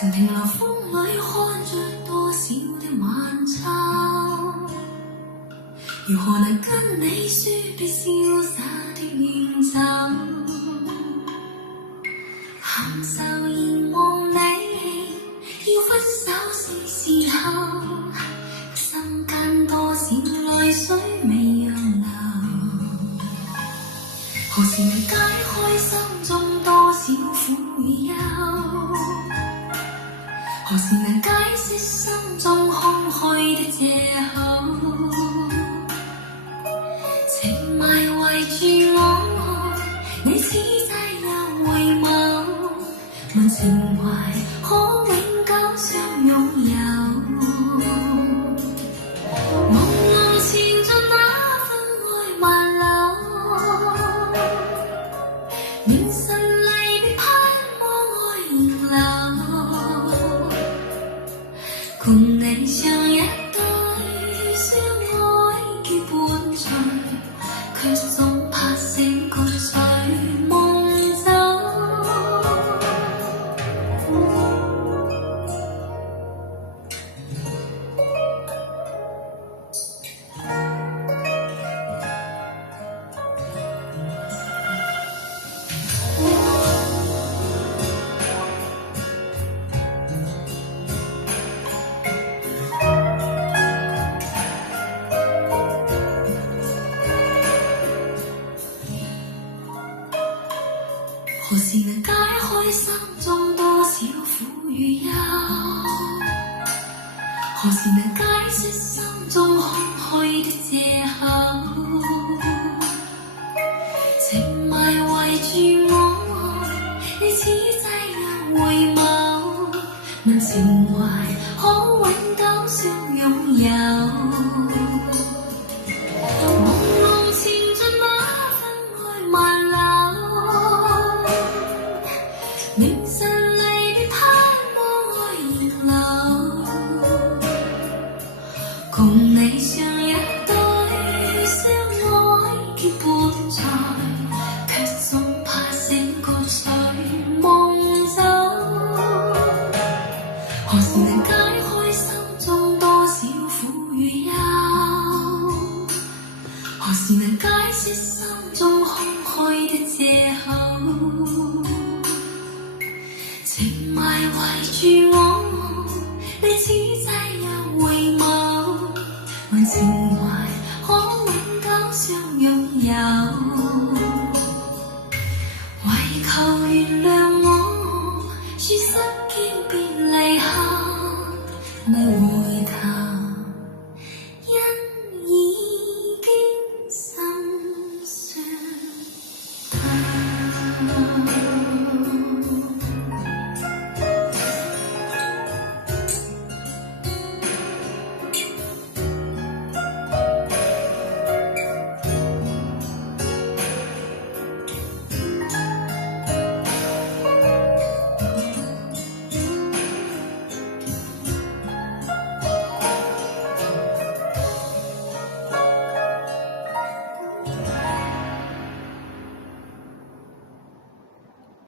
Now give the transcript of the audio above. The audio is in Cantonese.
曾停留風裏看着多少的晚秋，如何能跟你說別瀟灑的遠走？含愁凝望你，要分手是時候，心間多少淚水未讓流，何時能解開心中多少苦與憂？何時能解釋心中空虛的借口？情埋圍住我，你此際又回眸，問情懷可永久相擁有。朦朧前進那份愛萬縷，凝神離別盼望愛仍留，共你像一對相愛結伴隨，卻總怕醒覺在夢走。何時能解開心中多少苦與憂？何時能解釋心中空虛的借口？情埋圍住我，你此際又回眸，問情懷可永久相擁有。朦朧前進那份愛萬縷，凝神離別盼望愛仍留，共你像一對相愛結伴隨，卻總怕醒覺在夢走。何時能解開心中多少苦與憂？何時能解釋心中空虛的借口？情埋圍住我，你此際又回眸，問情懷可永久相擁有。